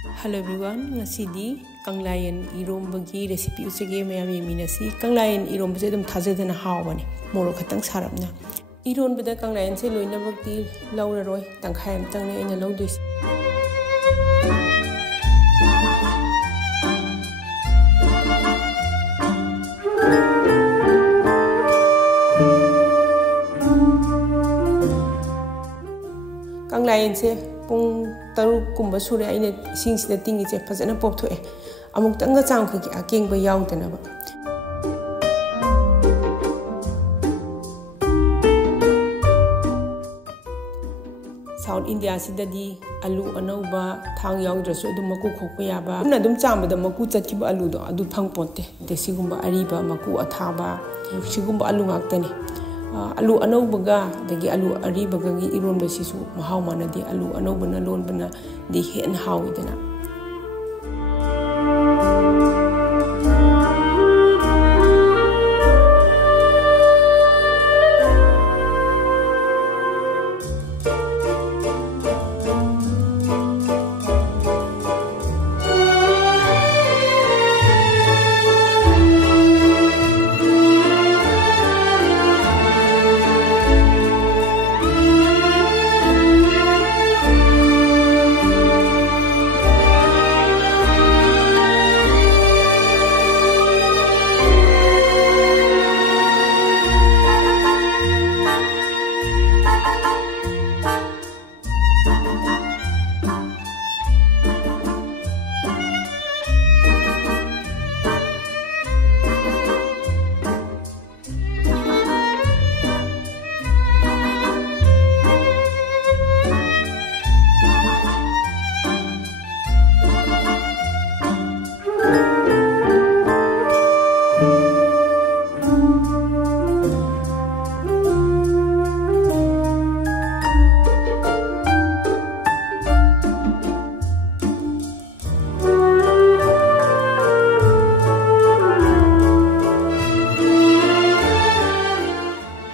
Hello everyone, ngasidi kanglayen irombagi recipe uchege mayam yeminasi kanglayen irombase dum thajadana hawani moro khatang sarapna ironbada kanglayen se loinabakti lauraroi tangkhai amtang ne ina lawdois kanglayen se pung taru kumba sure aina sing sida tingi che phajana pop thoe amuk tanga chang khaki akeng ba yaudana ba South India sidadi alu anauba thang yaudra so dum maku khokpa yaba na dum chambada maku chatkiba alu do adu phang ponte de sigumba ariba maku athaba sigumba alu ngaktani alu anaubaga dagi alu aribaga gi ironba sisu mahaw manadi alu anaubana lonbana di hen hawidana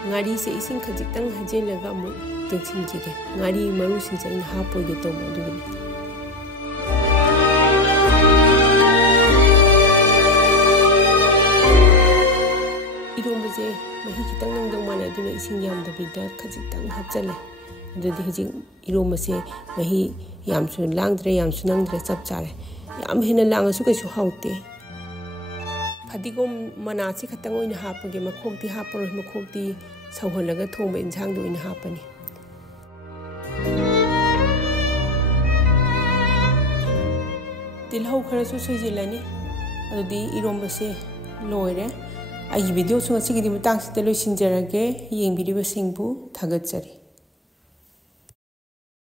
ngari se ising khajitang hajelaga mu tengsin kige ngari maru sing chain hapo ge to madu ni irombaje mahi kitang nang dong mana duna ising yam da bida khajitang hapchale adudi hajing iromase mahi yam su langdre yam su nangdre chap chare yam hena langa su kaisu haute fadigom manasi khatang oina hapage makhokti haparo makhokti sauholaga thongba insang do ina hapani tilhau khara su soijilani adudi iromba se loire ai video su ngasi gi matang site loi sinjarage yengbiriba singbu thagatchari